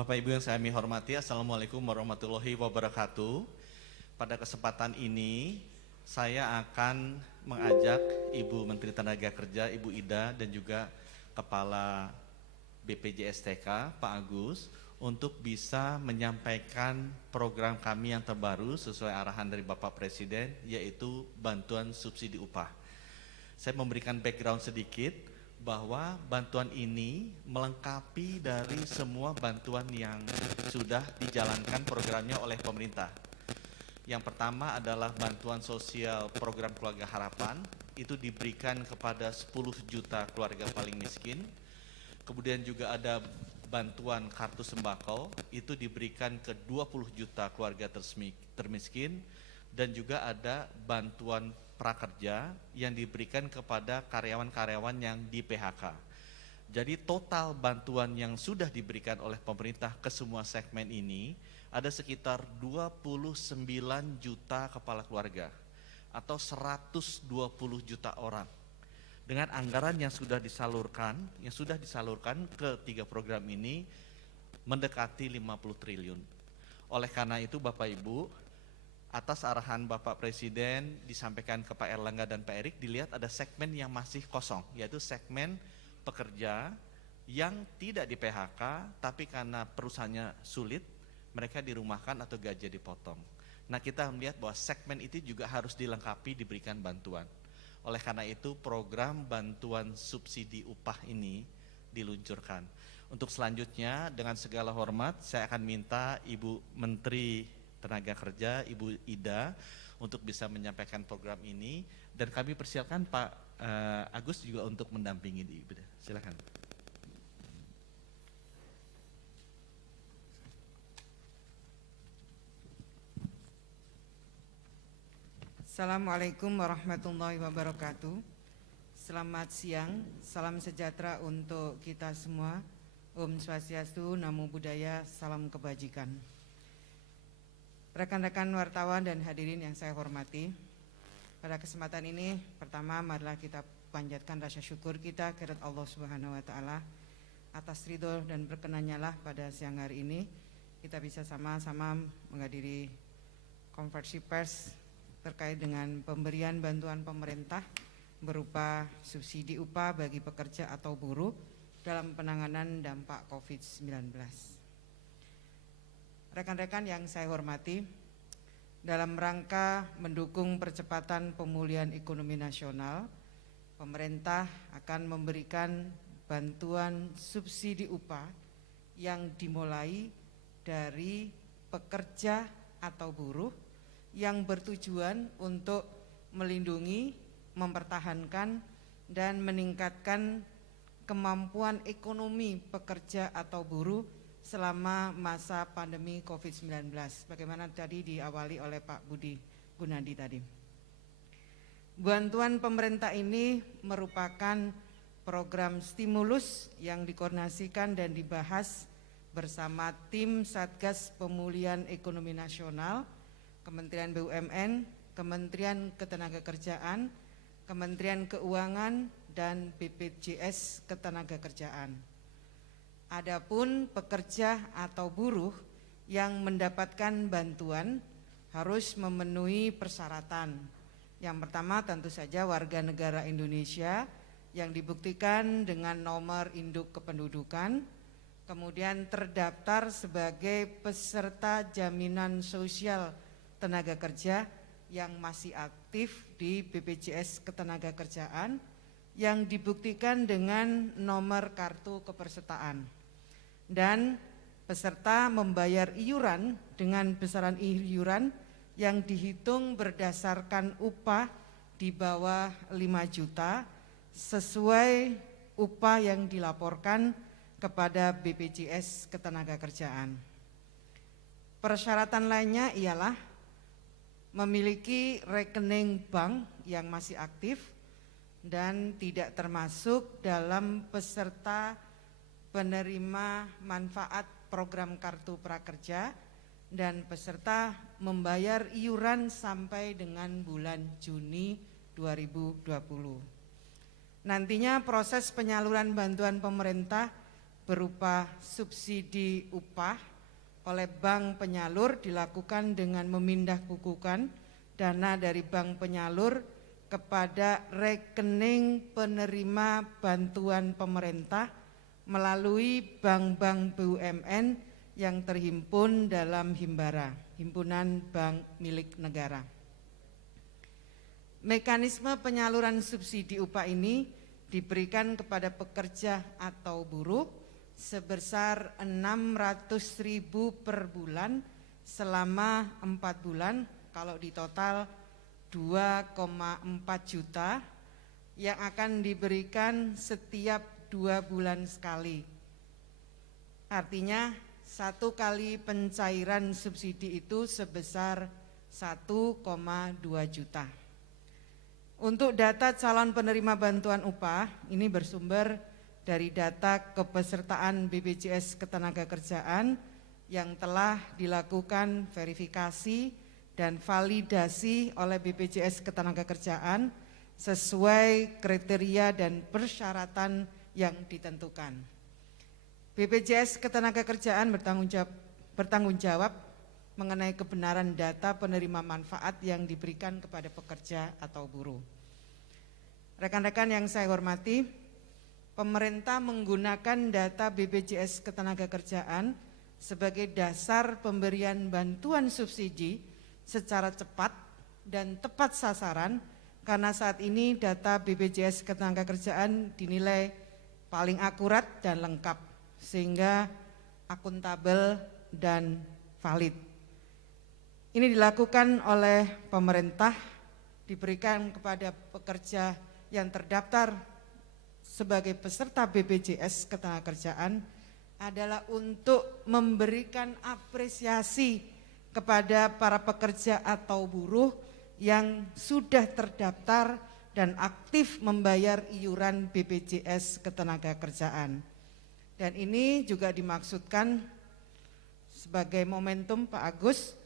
Bapak Ibu yang saya hormati, Assalamualaikum warahmatullahi wabarakatuh. Pada kesempatan ini, saya akan mengajak Ibu Menteri Tenaga Kerja, Ibu Ida, dan juga Kepala BPJSTK, Pak Agus, untuk bisa menyampaikan program kami yang terbaru sesuai arahan dari Bapak Presiden, yaitu bantuan subsidi upah. Saya memberikan background sedikit bahwa bantuan ini melengkapi dari semua bantuan yang sudah dijalankan programnya oleh pemerintah. Yang pertama adalah bantuan sosial program Keluarga Harapan, itu diberikan kepada 10 juta keluarga paling miskin. Kemudian juga ada bantuan kartu sembako, itu diberikan ke 20 juta keluarga termiskin. Dan juga ada bantuan prakerja yang diberikan kepada karyawan-karyawan yang di PHK. Jadi total bantuan yang sudah diberikan oleh pemerintah ke semua segmen ini ada sekitar 29 juta kepala keluarga atau 120 juta orang. Dengan anggaran yang sudah disalurkan ke 3 program ini mendekati 50 triliun. Oleh karena itu Bapak Ibu, atas arahan Bapak Presiden disampaikan ke Pak Erlangga dan Pak Erik, dilihat ada segmen yang masih kosong, yaitu segmen pekerja yang tidak di PHK, tapi karena perusahaannya sulit, mereka dirumahkan atau gaji dipotong. Nah, kita melihat bahwa segmen itu juga harus dilengkapi, diberikan bantuan. Oleh karena itu, program bantuan subsidi upah ini diluncurkan. Untuk selanjutnya, dengan segala hormat, saya akan minta Ibu Menteri Tenaga Kerja, Ibu Ida, untuk bisa menyampaikan program ini, dan kami persilakan Pak Agus juga untuk mendampingi Ibu Ida. Silakan. Assalamualaikum warahmatullahi wabarakatuh. Selamat siang, salam sejahtera untuk kita semua. Om Swastiastu, Namo Buddhaya, salam kebajikan. Rekan-rekan wartawan dan hadirin yang saya hormati, pada kesempatan ini pertama marilah kita panjatkan rasa syukur kita kepada Allah Subhanahu wa taala atas ridho dan berkenannya lah pada siang hari ini kita bisa sama-sama menghadiri konferensi pers terkait dengan pemberian bantuan pemerintah berupa subsidi upah bagi pekerja atau buruh dalam penanganan dampak COVID-19. Rekan-rekan yang saya hormati, dalam rangka mendukung percepatan pemulihan ekonomi nasional, pemerintah akan memberikan bantuan subsidi upah yang dimulai dari pekerja atau buruh yang bertujuan untuk melindungi, mempertahankan, dan meningkatkan kemampuan ekonomi pekerja atau buruh selama masa pandemi COVID-19, bagaimana tadi diawali oleh Pak Budi Gunadi tadi. Bantuan pemerintah ini merupakan program stimulus yang dikoordinasikan dan dibahas bersama tim Satgas Pemulihan Ekonomi Nasional, Kementerian BUMN, Kementerian Ketenagakerjaan, Kementerian Keuangan, dan BPJS Ketenagakerjaan. Adapun pekerja atau buruh yang mendapatkan bantuan harus memenuhi persyaratan. Yang pertama tentu saja warga negara Indonesia yang dibuktikan dengan nomor induk kependudukan, kemudian terdaftar sebagai peserta jaminan sosial tenaga kerja yang masih aktif di BPJS Ketenagakerjaan yang dibuktikan dengan nomor kartu kepesertaan. Dan peserta membayar iuran dengan besaran iuran yang dihitung berdasarkan upah di bawah 5 juta sesuai upah yang dilaporkan kepada BPJS Ketenagakerjaan. Persyaratan lainnya ialah memiliki rekening bank yang masih aktif dan tidak termasuk dalam peserta penerima manfaat program Kartu Prakerja dan peserta membayar iuran sampai dengan bulan Juni 2020. Nantinya proses penyaluran bantuan pemerintah berupa subsidi upah oleh bank penyalur dilakukan dengan memindah bukukan dana dari bank penyalur kepada rekening penerima bantuan pemerintah melalui bank-bank BUMN yang terhimpun dalam Himbara, Himpunan Bank Milik Negara. Mekanisme penyaluran subsidi upah ini diberikan kepada pekerja atau buruh sebesar 600.000 per bulan selama 4 bulan, kalau di total 2,4 juta yang akan diberikan setiap 2 bulan sekali. Artinya 1 kali pencairan subsidi itu sebesar 1,2 juta. Untuk data calon penerima bantuan upah ini bersumber dari data kepesertaan BPJS Ketenagakerjaan yang telah dilakukan verifikasi dan validasi oleh BPJS Ketenagakerjaan sesuai kriteria dan persyaratan yang ditentukan. BPJS Ketenagakerjaan bertanggung jawab mengenai kebenaran data penerima manfaat yang diberikan kepada pekerja atau buruh. Rekan-rekan yang saya hormati, pemerintah menggunakan data BPJS Ketenagakerjaan sebagai dasar pemberian bantuan subsidi secara cepat dan tepat sasaran, karena saat ini data BPJS Ketenagakerjaan dinilai paling akurat dan lengkap sehingga akuntabel dan valid. Ini dilakukan oleh pemerintah, diberikan kepada pekerja yang terdaftar sebagai peserta BPJS Ketenagakerjaan adalah untuk memberikan apresiasi kepada para pekerja atau buruh yang sudah terdaftar dan aktif membayar iuran BPJS Ketenagakerjaan. Dan ini juga dimaksudkan sebagai momentum Pak Agus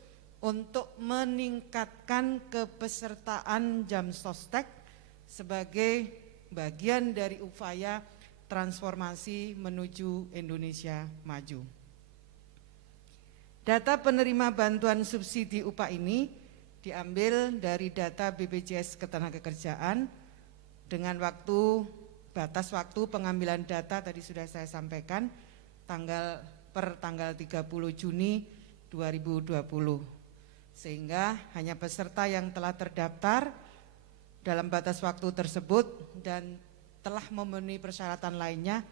untuk meningkatkan kepesertaan Jamsostek sebagai bagian dari upaya transformasi menuju Indonesia maju. Data penerima bantuan subsidi upah ini diambil dari data BPJS Ketenagakerjaan dengan batas waktu pengambilan data tadi sudah saya sampaikan per tanggal 30 Juni 2020. Sehingga hanya peserta yang telah terdaftar dalam batas waktu tersebut dan telah memenuhi persyaratan lainnya,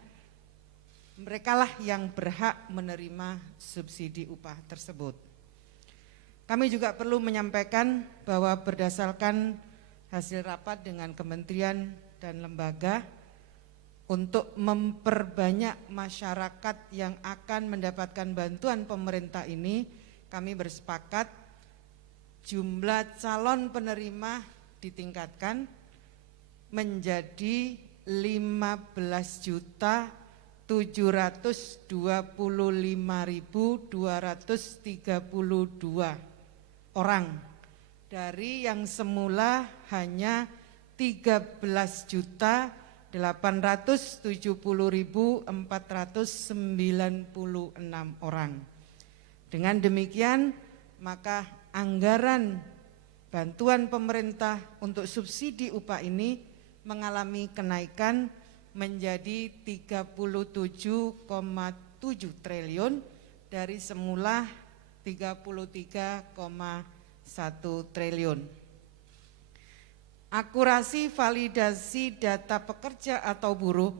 merekalah yang berhak menerima subsidi upah tersebut. Kami juga perlu menyampaikan bahwa berdasarkan hasil rapat dengan kementerian dan lembaga untuk memperbanyak masyarakat yang akan mendapatkan bantuan pemerintah ini, kami bersepakat jumlah calon penerima ditingkatkan menjadi 15.225.232 orang dari yang semula hanya 13.870.496 orang. Dengan demikian, maka anggaran bantuan pemerintah untuk subsidi upah ini mengalami kenaikan menjadi 37,7 triliun dari semula 33,1 triliun. Akurasi validasi data pekerja atau buruh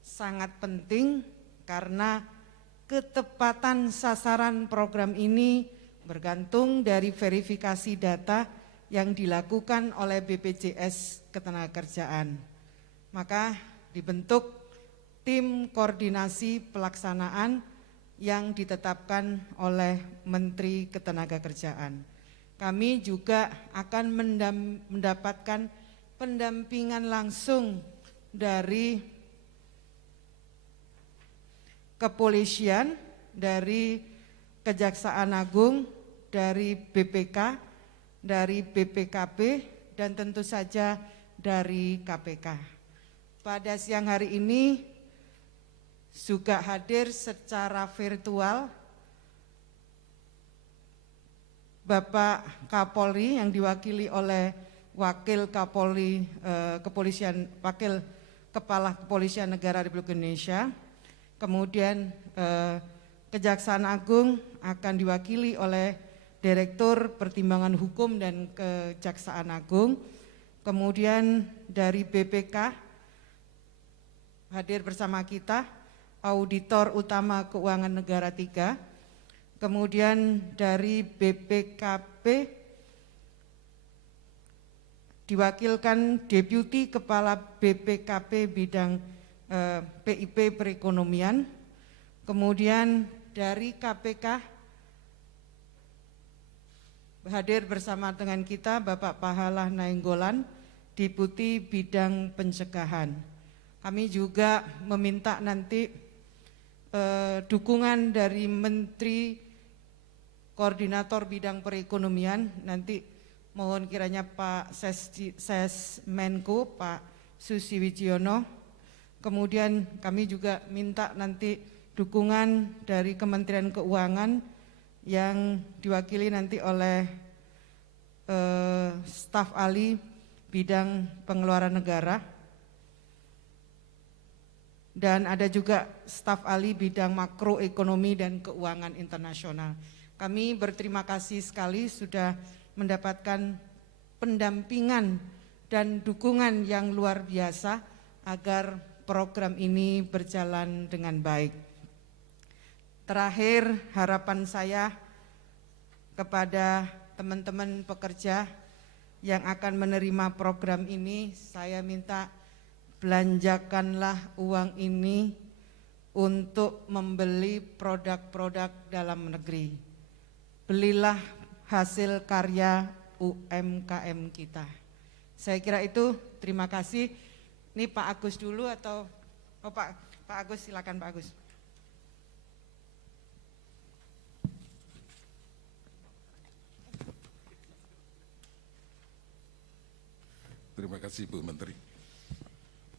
sangat penting karena ketepatan sasaran program ini bergantung dari verifikasi data yang dilakukan oleh BPJS Ketenagakerjaan. Maka dibentuk tim koordinasi pelaksanaan yang ditetapkan oleh Menteri Ketenagakerjaan. Kami juga akan mendapatkan pendampingan langsung dari kepolisian, dari Kejaksaan Agung, dari BPK, dari BPKB, dan tentu saja dari KPK. Pada siang hari ini Juga hadir secara virtual Bapak Kapolri yang diwakili oleh Wakil Kapolri Wakil Kepala Kepolisian Negara Republik Indonesia. Kemudian Kejaksaan Agung akan diwakili oleh Direktur Pertimbangan Hukum dan Kejaksaan Agung. Kemudian dari BPK hadir bersama kita Auditor Utama Keuangan Negara 3. Kemudian dari BPKP diwakilkan Deputi Kepala BPKP bidang PIP Perekonomian. Kemudian dari KPK hadir bersama dengan kita Bapak Pahala Nainggolan, Deputi Bidang Pencegahan. Kami juga meminta nanti dukungan dari Menteri Koordinator Bidang Perekonomian, nanti mohon kiranya Pak Sesmenko, Pak Susi Wijiono. Kemudian kami juga minta nanti dukungan dari Kementerian Keuangan yang diwakili nanti oleh staf ahli bidang pengeluaran negara. Dan ada juga staf ahli bidang makroekonomi dan keuangan internasional. Kami berterima kasih sekali sudah mendapatkan pendampingan dan dukungan yang luar biasa agar program ini berjalan dengan baik. Terakhir, harapan saya kepada teman-teman pekerja yang akan menerima program ini, saya minta belanjakanlah uang ini untuk membeli produk-produk dalam negeri. Belilah hasil karya UMKM kita. Saya kira itu, terima kasih. Ini Pak Agus dulu atau Pak Agus, silakan Pak Agus. Terima kasih Bu Menteri.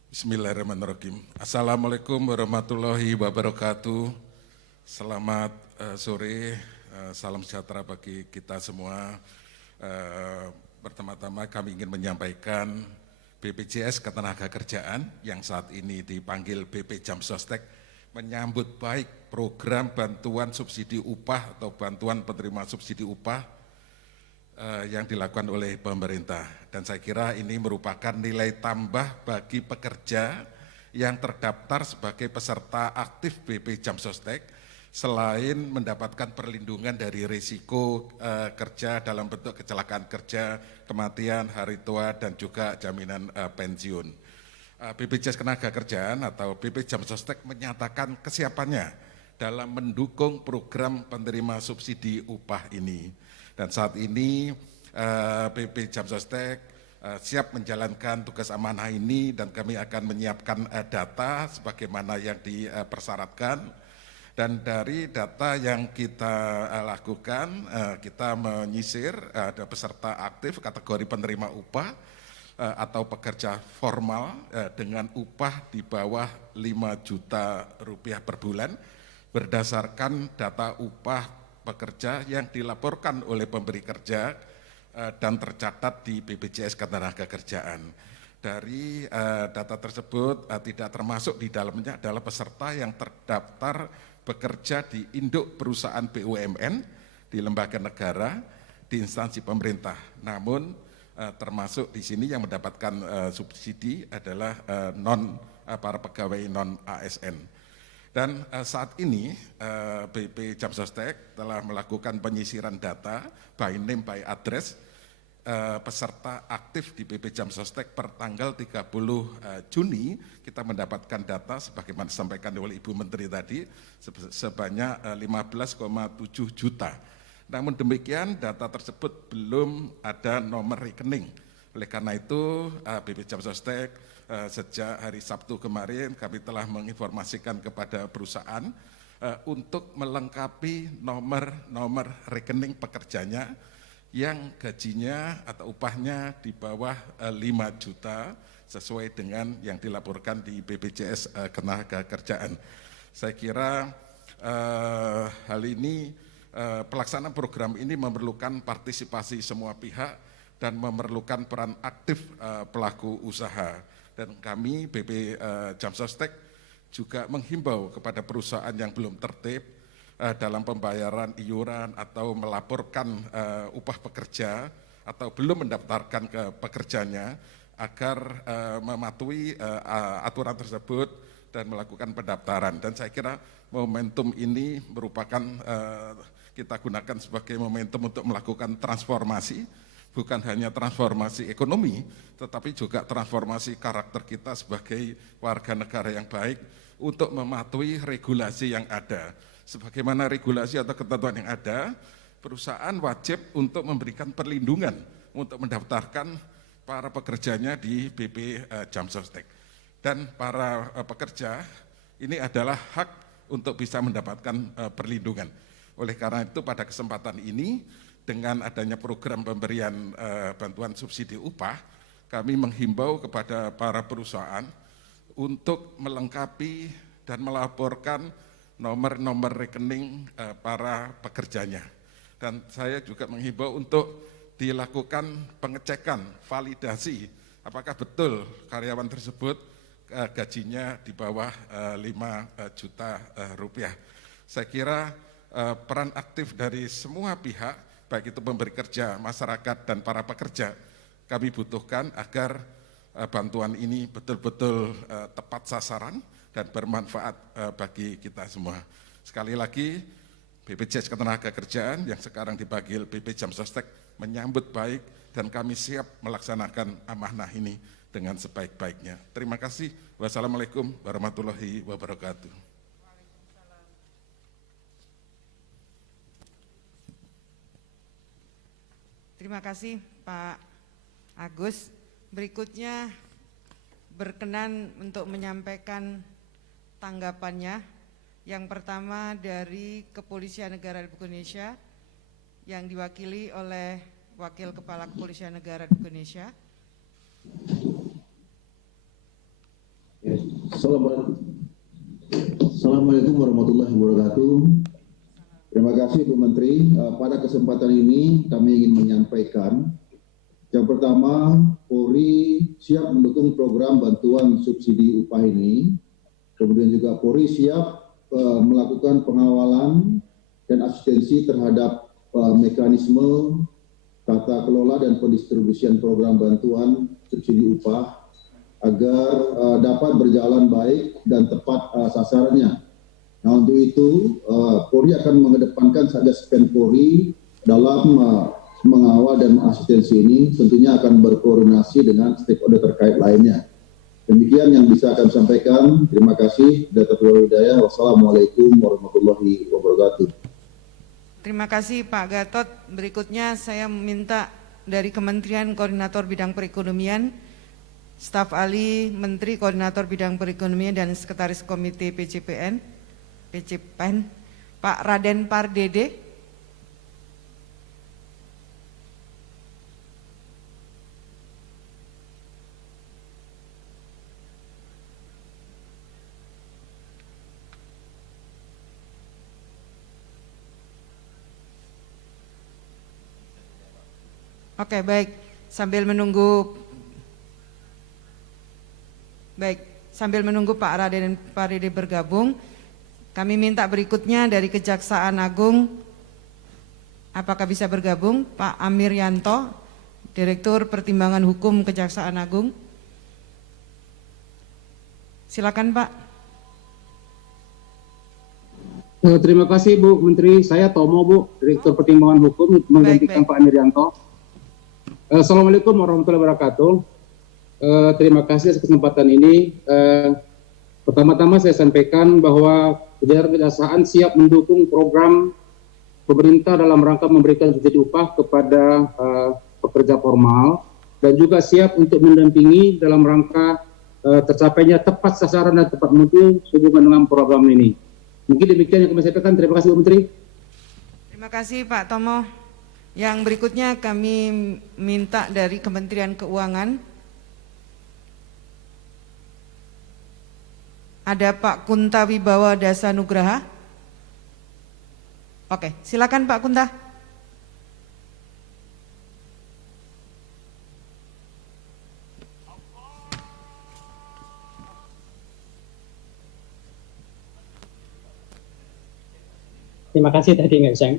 Bismillahirrahmanirrahim. Assalamualaikum warahmatullahi wabarakatuh. Selamat sore, salam sejahtera bagi kita semua. Pertama-tama kami ingin menyampaikan BPJS Ketenagakerjaan yang saat ini dipanggil BP Jamsostek menyambut baik program bantuan subsidi upah atau bantuan penerima subsidi upah yang dilakukan oleh pemerintah. Dan saya kira ini merupakan nilai tambah bagi pekerja yang terdaftar sebagai peserta aktif BP Jamsostek, selain mendapatkan perlindungan dari risiko kerja dalam bentuk kecelakaan kerja, kematian, hari tua, dan juga jaminan pensiun. BPJS Ketenagakerjaan atau BP Jamsostek menyatakan kesiapannya dalam mendukung program penerima subsidi upah ini. Dan saat ini BP Jamsostek siap menjalankan tugas amanah ini dan kami akan menyiapkan data sebagaimana yang dipersyaratkan. Dan dari data yang kita lakukan, kita menyisir ada peserta aktif kategori penerima upah atau pekerja formal dengan upah di bawah 5 juta rupiah per bulan berdasarkan data upah pekerja yang dilaporkan oleh pemberi kerja dan tercatat di BPJS Ketenagakerjaan. Dari data tersebut tidak termasuk di dalamnya adalah peserta yang terdaftar bekerja di induk perusahaan BUMN, di lembaga negara, di instansi pemerintah. Namun termasuk di sini yang mendapatkan subsidi adalah para pegawai non ASN. Dan saat ini BP Jamsostek telah melakukan penyisiran data by name by address peserta aktif di BP Jamsostek per tanggal 30 Juni kita mendapatkan data sebagaimana disampaikan oleh Ibu Menteri tadi sebanyak 15,7 juta. Namun demikian data tersebut belum ada nomor rekening. Oleh karena itu BP Jamsostek sejak hari Sabtu kemarin kami telah menginformasikan kepada perusahaan untuk melengkapi nomor rekening pekerjanya yang gajinya atau upahnya di bawah 5 juta sesuai dengan yang dilaporkan di BPJS Ketenagakerjaan. Saya kira hal ini pelaksanaan program ini memerlukan partisipasi semua pihak dan memerlukan peran aktif pelaku usaha. Dan kami BP Jamsostek juga menghimbau kepada perusahaan yang belum tertib dalam pembayaran iuran atau melaporkan upah pekerja atau belum mendaftarkan ke pekerjanya agar mematuhi aturan tersebut dan melakukan pendaftaran. Dan saya kira momentum ini merupakan kita gunakan sebagai momentum untuk melakukan transformasi, bukan hanya transformasi ekonomi, tetapi juga transformasi karakter kita sebagai warga negara yang baik untuk mematuhi regulasi yang ada. Sebagaimana regulasi atau ketentuan yang ada, perusahaan wajib untuk memberikan perlindungan untuk mendaftarkan para pekerjanya di BP Jamsostek. Dan para pekerja ini adalah hak untuk bisa mendapatkan perlindungan. Oleh karena itu pada kesempatan ini dengan adanya program pemberian bantuan subsidi upah, kami menghimbau kepada para perusahaan untuk melengkapi dan melaporkan nomor-nomor rekening para pekerjanya. Dan saya juga menghimbau untuk dilakukan pengecekan, validasi, apakah betul karyawan tersebut gajinya di bawah 5 juta rupiah. Saya kira peran aktif dari semua pihak, baik itu pemberi kerja, masyarakat, dan para pekerja, kami butuhkan agar bantuan ini betul-betul tepat sasaran dan bermanfaat bagi kita semua. Sekali lagi, BPJS Ketenagakerjaan yang sekarang dipanggil BP Jamsostek menyambut baik dan kami siap melaksanakan amanah ini dengan sebaik-baiknya. Terima kasih. Wassalamualaikum warahmatullahi wabarakatuh. Terima kasih Pak Agus. Berikutnya berkenan untuk menyampaikan tanggapannya. Yang pertama dari Kepolisian Negara Republik Indonesia yang diwakili oleh Wakil Kepala Kepolisian Negara Republik Indonesia. Assalamualaikum warahmatullahi wabarakatuh. Terima kasih Bu Menteri. Pada kesempatan ini kami ingin menyampaikan yang pertama, Polri siap mendukung program bantuan subsidi upah ini. Kemudian juga Polri siap melakukan pengawalan dan asistensi terhadap mekanisme tata kelola dan pendistribusian program bantuan subsidi upah agar dapat berjalan baik dan tepat sasarannya. Nah, untuk itu Polri akan mengedepankan Satgas Polri dalam mengawal dan mengasistensi ini, tentunya akan berkoordinasi dengan stakeholder terkait lainnya. Demikian yang bisa kami sampaikan. Terima kasih. Wassalamualaikum warahmatullahi wabarakatuh. Terima kasih Pak Gatot. Berikutnya saya meminta dari Kementerian Koordinator Bidang Perekonomian, Staf Ahli Menteri Koordinator Bidang Perekonomian dan Sekretaris Komite PCPN, Pak Raden Pardede. Oke, baik. Sambil menunggu Pak Raden Pardede bergabung, kami minta berikutnya dari Kejaksaan Agung, apakah bisa bergabung Pak Amir Yanto, Direktur Pertimbangan Hukum Kejaksaan Agung. Silakan Pak. Terima kasih Bu Menteri, saya Tomo Bu, Direktur Pertimbangan Hukum menggantikan Pak Amir Yanto. Assalamualaikum warahmatullahi wabarakatuh. Terima kasih atas kesempatan ini. Pertama-tama saya sampaikan bahwa jajaran Kejaksaan siap mendukung program pemerintah dalam rangka memberikan subsidi upah kepada pekerja formal dan juga siap untuk mendampingi dalam rangka tercapainya tepat sasaran dan tepat mutu sehubungan dengan program ini. Mungkin demikian yang kami sampaikan. Terima kasih Bu Menteri. Terima kasih Pak Tomo. Yang berikutnya kami minta dari Kementerian Keuangan. Ada Pak Kunta Wibawa Dasanugraha. Oke, silakan Pak Kunta. Terima kasih tadi nggak bisa.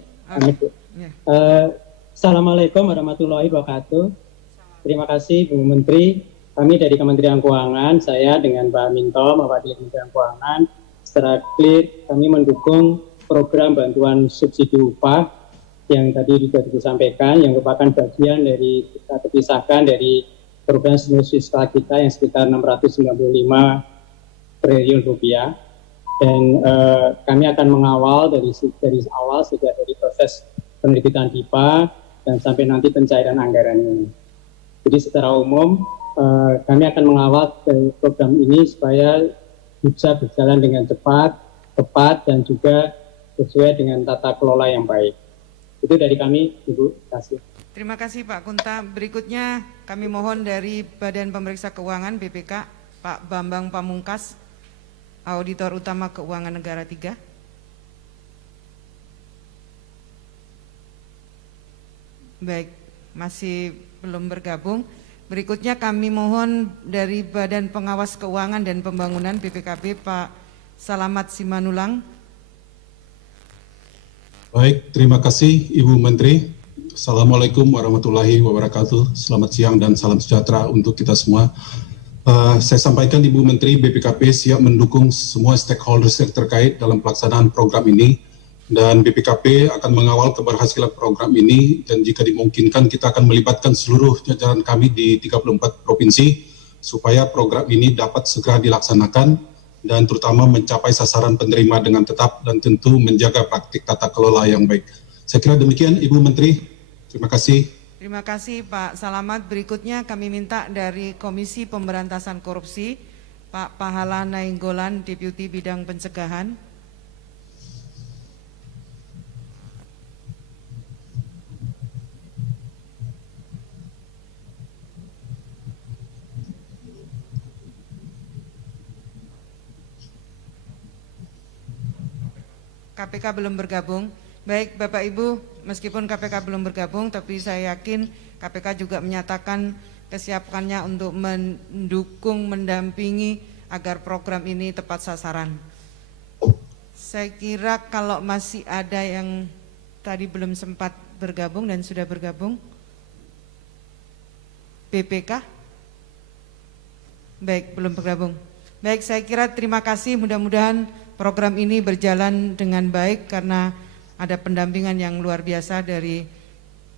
Ya. Assalamualaikum warahmatullahi wabarakatuh. Terima kasih Bu Menteri. Kami dari Kementerian Keuangan, saya dengan Pak Minto, mewakili Kementerian Keuangan, secara clear kami mendukung program bantuan subsidi upah yang tadi juga disampaikan, yang merupakan bagian dari kita terpisahkan dari program stimulus fiskal kita yang sekitar 695 triliun rupiah. Dan kami akan mengawal dari awal sejak dari proses penerbitan DIPA dan sampai nanti pencairan anggarannya. Jadi secara umum kami akan mengawal dari program ini supaya bisa berjalan dengan cepat, tepat, dan juga sesuai dengan tata kelola yang baik. Itu dari kami, Ibu. Terima kasih. Terima kasih Pak Kunta. Berikutnya kami mohon dari Badan Pemeriksa Keuangan BPK, Pak Bambang Pamungkas, Auditor Utama Keuangan Negara 3. Baik, masih belum bergabung. Berikutnya kami mohon dari Badan Pengawas Keuangan dan Pembangunan BPKB, Pak Salamat Simanulang. Baik, terima kasih Ibu Menteri. Assalamualaikum warahmatullahi wabarakatuh. Selamat siang dan salam sejahtera untuk kita semua. Saya sampaikan Ibu Menteri, BPKP siap mendukung semua stakeholders yang terkait dalam pelaksanaan program ini, dan BPKP akan mengawal keberhasilan program ini, dan jika dimungkinkan kita akan melibatkan seluruh jajaran kami di 34 provinsi supaya program ini dapat segera dilaksanakan dan terutama mencapai sasaran penerima dengan tetap dan tentu menjaga praktik tata kelola yang baik. Saya kira demikian Ibu Menteri. Terima kasih. Terima kasih Pak Salamat. Berikutnya kami minta dari Komisi Pemberantasan Korupsi, Pak Pahala Nainggolan, Deputi Bidang Pencegahan. KPK belum bergabung. Baik Bapak Ibu, meskipun KPK belum bergabung, tapi saya yakin KPK juga menyatakan kesiapannya untuk mendukung, mendampingi agar program ini tepat sasaran. Saya kira kalau masih ada yang tadi belum sempat bergabung dan sudah bergabung, BPK? Baik, belum bergabung. Baik, saya kira terima kasih, mudah-mudahan program ini berjalan dengan baik karena ada pendampingan yang luar biasa dari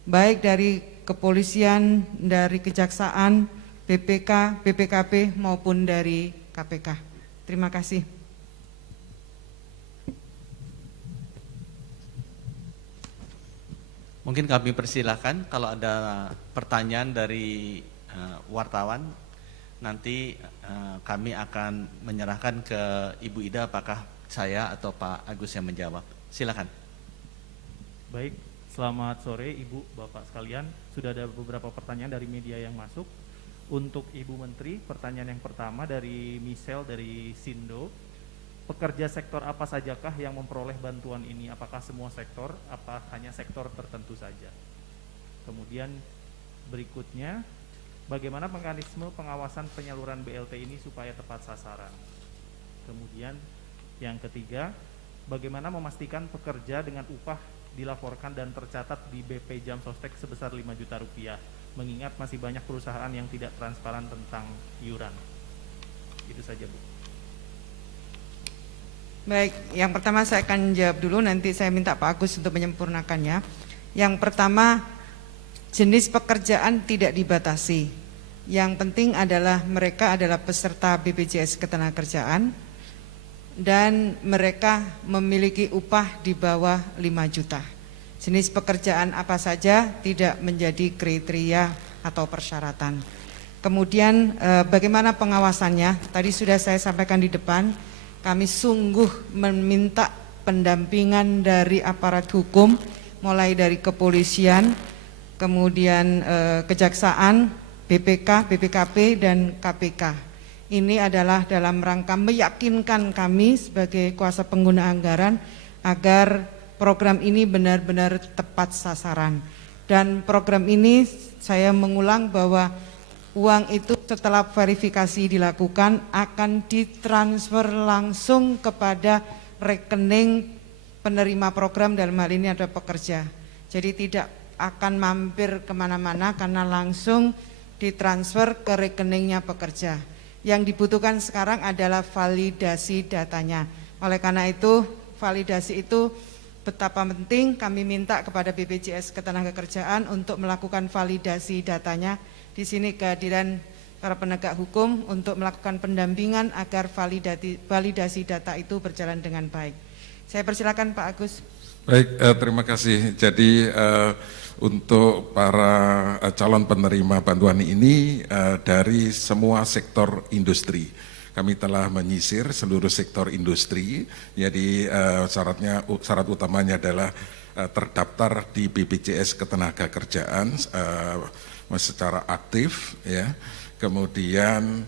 baik dari kepolisian, dari kejaksaan, BPK, BPKP maupun dari KPK. Terima kasih. Mungkin kami persilahkan kalau ada pertanyaan dari wartawan, nanti kami akan menyerahkan ke Ibu Ida apakah saya atau Pak Agus yang menjawab. Silakan. Baik, selamat sore Ibu, Bapak sekalian. Sudah ada beberapa pertanyaan dari media yang masuk. Untuk Ibu Menteri, pertanyaan yang pertama dari Michelle dari Sindo. Pekerja sektor apa sajakah yang memperoleh bantuan ini? Apakah semua sektor, apa hanya sektor tertentu saja? Kemudian berikutnya, bagaimana mekanisme pengawasan penyaluran BLT ini supaya tepat sasaran? Kemudian yang ketiga, bagaimana memastikan pekerja dengan upah dilaporkan dan tercatat di BP Jam Sostek sebesar 5 juta rupiah, mengingat masih banyak perusahaan yang tidak transparan tentang iuran. Itu saja Bu. Baik, yang pertama saya akan jawab dulu, nanti saya minta Pak Agus untuk menyempurnakannya. Yang pertama, jenis pekerjaan tidak dibatasi. Yang penting adalah mereka adalah peserta BPJS Ketenagakerjaan dan mereka memiliki upah di bawah 5 juta. Jenis pekerjaan apa saja tidak menjadi kriteria atau persyaratan. Kemudian bagaimana pengawasannya? Tadi sudah saya sampaikan di depan, kami sungguh meminta pendampingan dari aparat hukum, mulai dari kepolisian, kemudian kejaksaan, BPK, BPKP, dan KPK. ini adalah dalam rangka meyakinkan kami sebagai kuasa pengguna anggaran agar program ini benar-benar tepat sasaran. Dan program ini saya mengulang bahwa uang itu setelah verifikasi dilakukan akan ditransfer langsung kepada rekening penerima program, dalam hal ini ada pekerja. Jadi tidak akan mampir kemana-mana karena langsung ditransfer ke rekeningnya pekerja. Yang dibutuhkan sekarang adalah validasi datanya. Oleh karena itu, validasi itu betapa penting, kami minta kepada BPJS Ketenagakerjaan untuk melakukan validasi datanya. Di sini kehadiran para penegak hukum untuk melakukan pendampingan agar validasi data itu berjalan dengan baik. Saya persilakan Pak Agus. Baik, terima kasih. Jadi untuk para calon penerima bantuan ini dari semua sektor industri. Kami telah menyisir seluruh sektor industri. Jadi syarat utamanya adalah terdaftar di BPJS Ketenagakerjaan secara aktif, ya. Kemudian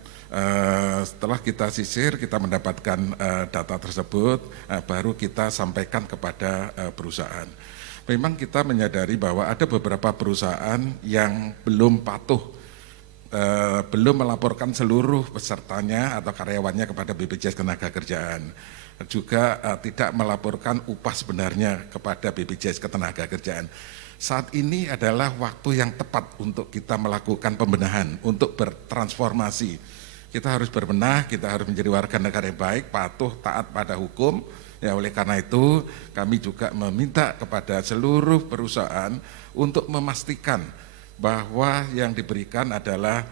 setelah kita sisir, kita mendapatkan data tersebut, baru kita sampaikan kepada perusahaan. Memang kita menyadari bahwa ada beberapa perusahaan yang belum patuh, belum melaporkan seluruh pesertanya atau karyawannya kepada BPJS Ketenagakerjaan. Juga tidak melaporkan upah sebenarnya kepada BPJS Ketenagakerjaan. Saat ini adalah waktu yang tepat untuk kita melakukan pembenahan, untuk bertransformasi. Kita harus berbenah, kita harus menjadi warga negara yang baik, patuh, taat pada hukum. Ya, oleh karena itu kami juga meminta kepada seluruh perusahaan untuk memastikan bahwa yang diberikan adalah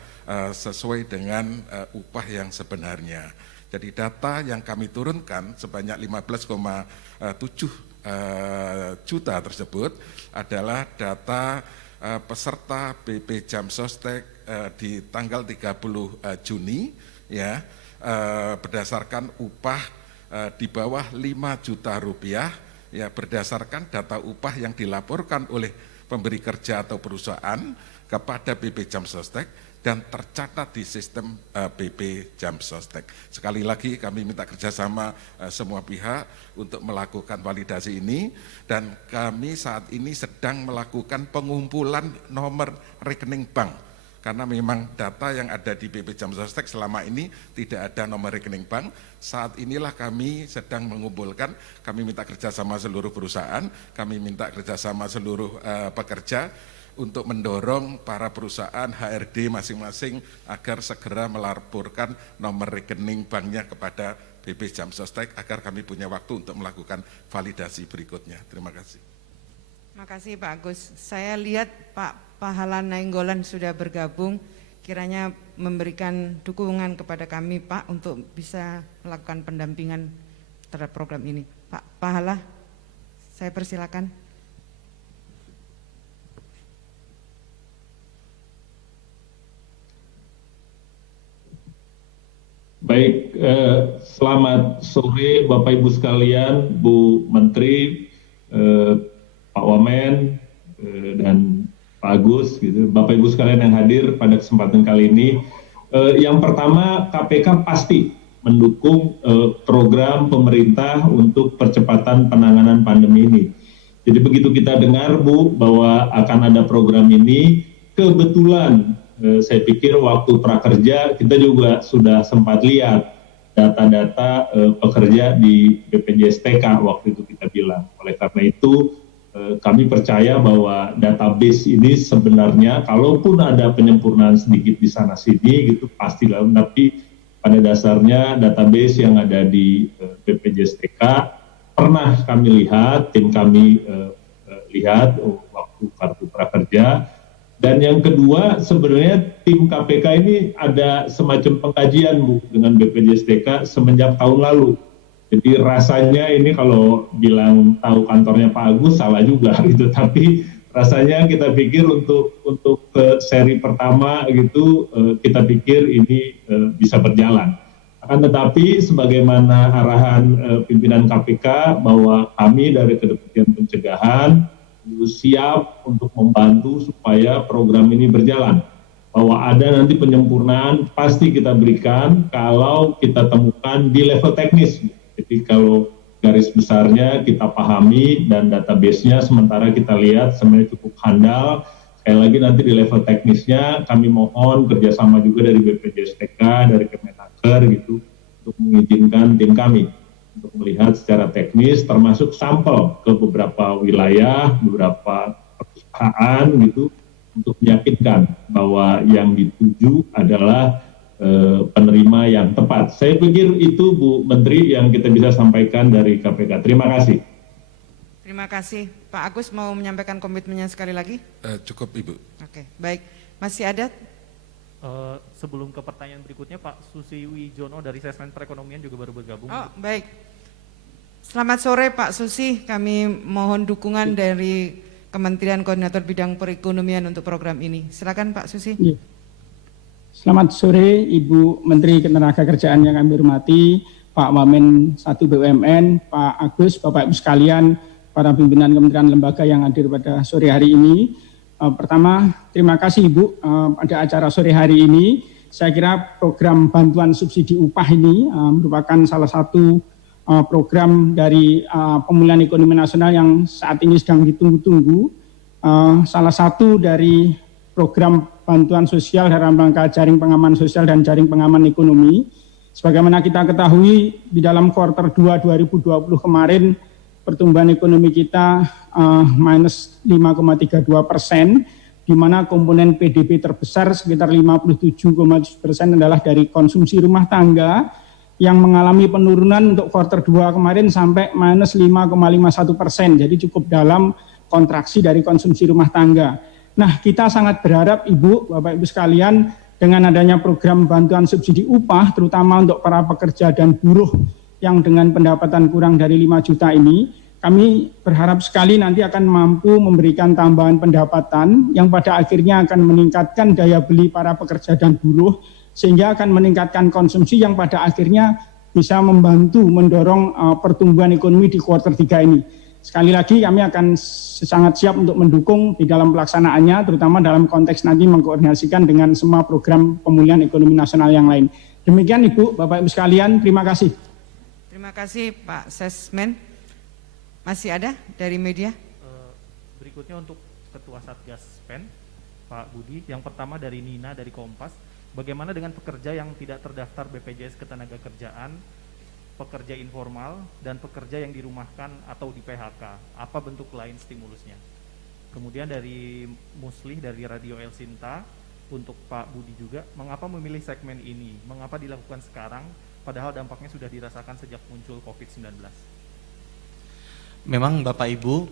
sesuai dengan upah yang sebenarnya. Jadi data yang kami turunkan sebanyak 15,7 juta tersebut adalah data peserta BP Jamsostek di tanggal 30 Juni, ya, berdasarkan upah di bawah 5 juta rupiah, ya, berdasarkan data upah yang dilaporkan oleh pemberi kerja atau perusahaan kepada BP Jamsostek dan tercatat di sistem BP Jamsostek. Sekali lagi kami minta kerjasama semua pihak untuk melakukan validasi ini, dan kami saat ini sedang melakukan pengumpulan nomor rekening bank. Karena memang data yang ada di BP Jamsostek selama ini tidak ada nomor rekening bank. Saat inilah kami sedang mengumpulkan, kami minta kerjasama seluruh perusahaan, kami minta kerjasama seluruh pekerja, untuk mendorong para perusahaan HRD masing-masing agar segera melaporkan nomor rekening banknya kepada BP Jamsostek agar kami punya waktu untuk melakukan validasi berikutnya. Terima kasih. Terima kasih Pak Agus. Saya lihat Pak Pahala Nainggolan sudah bergabung, kiranya memberikan dukungan kepada kami Pak untuk bisa melakukan pendampingan terhadap program ini. Pak Pahala, saya persilakan. Baik, selamat sore Bapak Ibu sekalian, Bu Menteri, Pak Wamen, dan Pak Agus, gitu. Bapak Ibu sekalian yang hadir pada kesempatan kali ini. Yang pertama, KPK pasti mendukung program pemerintah untuk percepatan penanganan pandemi ini. Jadi begitu kita dengar, Bu, bahwa akan ada program ini, kebetulan saya pikir waktu prakerja kita juga sudah sempat lihat data-data pekerja di BPJS TK waktu itu kita bilang. Oleh karena itu kami percaya bahwa database ini sebenarnya kalaupun ada penyempurnaan sedikit di sana sini gitu pastilah, tapi pada dasarnya database yang ada di BPJS TK pernah kami lihat, tim kami lihat waktu kartu prakerja. Dan yang kedua, sebenarnya tim KPK ini ada semacam pengkajian, Bu, dengan BPJS TK semenjak tahun lalu. Jadi rasanya ini kalau bilang tahu kantornya Pak Agus salah juga gitu. Tapi rasanya kita pikir untuk ke seri pertama gitu kita pikir ini bisa berjalan. Akan tetapi sebagaimana arahan pimpinan KPK bahwa kami dari Kedeputian Pencegahan siap untuk membantu supaya program ini berjalan. bahwa ada nanti penyempurnaan pasti kita berikan kalau kita temukan di level teknis. Jadi kalau garis besarnya kita pahami dan database-nya sementara kita lihat sebenarnya cukup handal. Sekali lagi nanti di level teknisnya kami mohon kerjasama juga dari BPJSTK, dari Kemenaker gitu untuk mengizinkan tim kami untuk melihat secara teknis termasuk sampel ke beberapa wilayah, beberapa perusahaan gitu untuk meyakinkan bahwa yang dituju adalah penerima yang tepat. Saya pikir itu Bu Menteri yang kita bisa sampaikan dari KPK. Terima kasih. Terima kasih. Pak Agus mau menyampaikan komitmennya sekali lagi? Cukup Ibu. Oke, baik. Masih ada? Sebelum ke pertanyaan berikutnya, Pak Susi Wijono dari Sesmen Perekonomian juga baru bergabung. Oh, baik. Selamat sore Pak Susi, kami mohon dukungan dari Kementerian Koordinator Bidang Perekonomian untuk program ini. Silakan Pak Susi. Selamat sore Ibu Menteri Ketenagakerjaan yang kami hormati, Pak Wamen 1 BUMN, Pak Agus, Bapak Ibu sekalian, para pimpinan kementerian lembaga yang hadir pada sore hari ini. Pertama, terima kasih Ibu pada acara sore hari ini. Saya kira program bantuan subsidi upah ini merupakan salah satu program dari pemulihan ekonomi nasional yang saat ini sedang ditunggu-tunggu. Salah satu dari program bantuan sosial dalam rangka jaring pengaman sosial dan jaring pengaman ekonomi. Sebagaimana kita ketahui di dalam kuartal 2 2020 kemarin pertumbuhan ekonomi kita minus 5,32%, di mana komponen PDB terbesar sekitar 57,7% adalah dari konsumsi rumah tangga yang mengalami penurunan untuk kuartal 2 kemarin sampai minus 5,51%, jadi cukup dalam kontraksi dari konsumsi rumah tangga. Nah, kita sangat berharap Ibu, Bapak Ibu sekalian, dengan adanya program bantuan subsidi upah, terutama untuk para pekerja dan buruh yang dengan pendapatan kurang dari 5 juta ini, kami berharap sekali nanti akan mampu memberikan tambahan pendapatan yang pada akhirnya akan meningkatkan daya beli para pekerja dan buruh, sehingga akan meningkatkan konsumsi yang pada akhirnya bisa membantu mendorong pertumbuhan ekonomi di kuartal 3 ini. Sekali lagi kami akan sangat siap untuk mendukung di dalam pelaksanaannya, terutama dalam konteks nanti mengkoordinasikan dengan semua program pemulihan ekonomi nasional yang lain. Demikian Ibu, Bapak Ibu sekalian, terima kasih. Terima kasih Pak Sesmen. Masih ada dari media? Berikutnya untuk Ketua Satgas PEN, Pak Budi. Yang pertama dari Nina dari Kompas. Bagaimana dengan pekerja yang tidak terdaftar BPJS Ketenagakerjaan, pekerja informal, dan pekerja yang dirumahkan atau di PHK? Apa bentuk lain stimulusnya? Kemudian dari Muslih dari Radio El Sinta, untuk Pak Budi juga, mengapa memilih segmen ini? Mengapa dilakukan sekarang, padahal dampaknya sudah dirasakan sejak muncul COVID-19? Memang Bapak Ibu,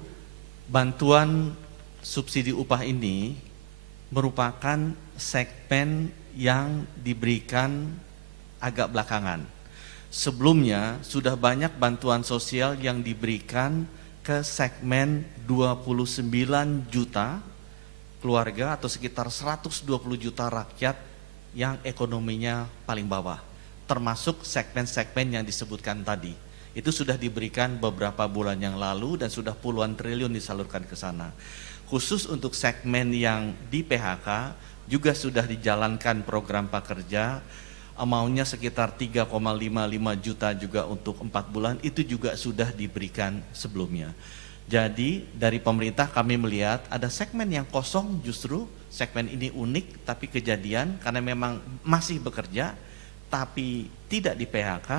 bantuan subsidi upah ini merupakan segmen yang diberikan agak belakangan. Sebelumnya sudah banyak bantuan sosial yang diberikan ke segmen 29 juta keluarga atau sekitar 120 juta rakyat yang ekonominya paling bawah, termasuk segmen-segmen yang disebutkan tadi. Itu sudah diberikan beberapa bulan yang lalu dan sudah puluhan triliun disalurkan ke sana. Khusus untuk segmen yang di PHK juga sudah dijalankan program prakerja, amountnya sekitar 3,55 juta juga untuk 4 bulan, itu juga sudah diberikan sebelumnya. Jadi dari pemerintah kami melihat ada segmen yang kosong, justru segmen ini unik tapi kejadian karena memang masih bekerja tapi tidak di PHK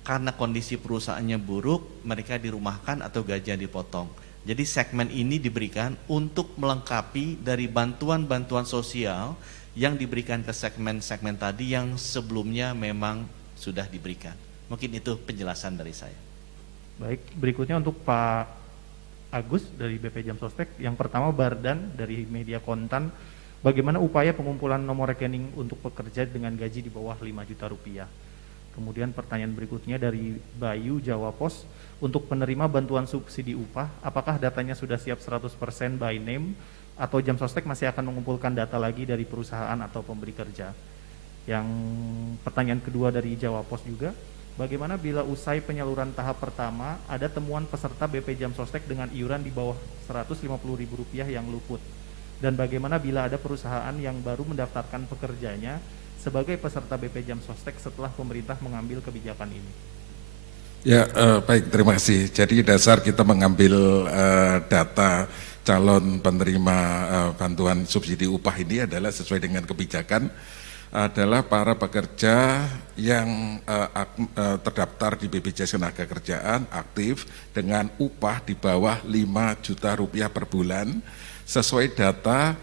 karena kondisi perusahaannya buruk, mereka dirumahkan atau gajinya dipotong. Jadi segmen ini diberikan untuk melengkapi dari bantuan-bantuan sosial yang diberikan ke segmen-segmen tadi yang sebelumnya memang sudah diberikan. Mungkin itu penjelasan dari saya. Baik, berikutnya untuk Pak Agus dari BP Jam Sostek. Yang pertama Bardan dari Media Kontan. Bagaimana upaya pengumpulan nomor rekening untuk pekerja dengan gaji di bawah 5 juta rupiah? Kemudian pertanyaan berikutnya dari Bayu Jawa Pos. Untuk penerima bantuan subsidi upah, apakah datanya sudah siap 100% by name atau Jam Sostek masih akan mengumpulkan data lagi dari perusahaan atau pemberi kerja? Yang pertanyaan kedua dari Jawa Pos juga, bagaimana bila usai penyaluran tahap pertama ada temuan peserta BP Jam Sostek dengan iuran di bawah Rp150.000 yang luput? Dan bagaimana bila ada perusahaan yang baru mendaftarkan pekerjanya sebagai peserta BP Jam Sostek setelah pemerintah mengambil kebijakan ini? Ya, baik, terima kasih. Jadi dasar kita mengambil data calon penerima bantuan subsidi upah ini adalah sesuai dengan kebijakan, adalah para pekerja yang terdaftar di BPJS Ketenagakerjaan aktif dengan upah di bawah 5 juta rupiah per bulan sesuai data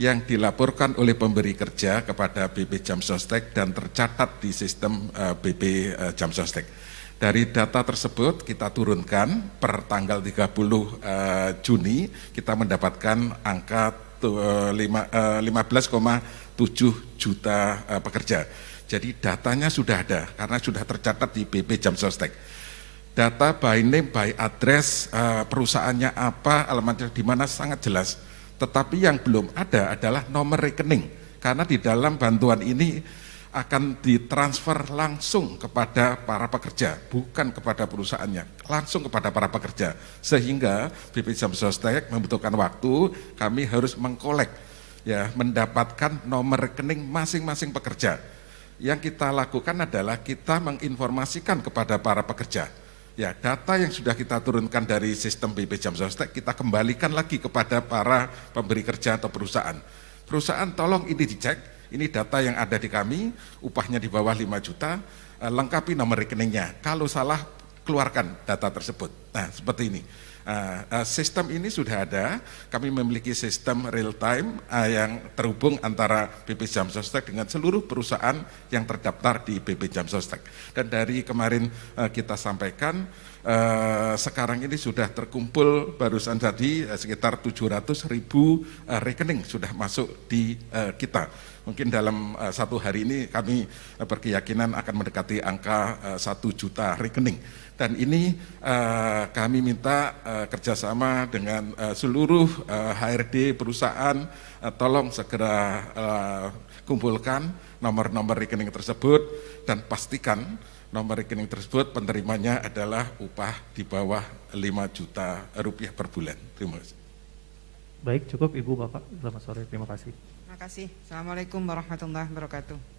yang dilaporkan oleh pemberi kerja kepada BP Jam Sostek dan tercatat di sistem BP Jam Sostek. Dari data tersebut kita turunkan per tanggal 30 Juni kita mendapatkan angka 15,7 juta pekerja. Jadi datanya sudah ada karena sudah tercatat di BP Jam Sostek. Data by name, by address, perusahaannya apa, alamatnya di mana sangat jelas. Tetapi yang belum ada adalah nomor rekening karena di dalam bantuan ini akan ditransfer langsung kepada para pekerja, bukan kepada perusahaannya, langsung kepada para pekerja. Sehingga BP Jam Sostek membutuhkan waktu, kami harus mengkolek, ya, mendapatkan nomor rekening masing-masing pekerja. Yang kita lakukan adalah kita menginformasikan kepada para pekerja. Ya, data yang sudah kita turunkan dari sistem BP Jam Sostek, kita kembalikan lagi kepada para pemberi kerja atau perusahaan. Perusahaan tolong ini dicek. Ini data yang ada di kami, upahnya di bawah 5 juta, lengkapi nomor rekeningnya. Kalau salah, keluarkan data tersebut. Nah, seperti ini. Sistem ini sudah ada, kami memiliki sistem real time yang terhubung antara BP Jam Sostek dengan seluruh perusahaan yang terdaftar di BP Jam Sostek. Dan dari kemarin kita sampaikan, sekarang ini sudah terkumpul barusan tadi sekitar 700.000 rekening sudah masuk di kita. Mungkin dalam satu hari ini kami berkeyakinan akan mendekati angka 1 juta rekening. Dan ini kami minta kerjasama dengan seluruh HRD perusahaan, tolong segera kumpulkan nomor-nomor rekening tersebut dan pastikan nomor rekening tersebut penerimanya adalah upah di bawah 5 juta rupiah per bulan. Terima kasih. Baik, cukup Ibu Bapak. Selamat sore, terima kasih. Terima kasih. Assalamualaikum warahmatullahi wabarakatuh.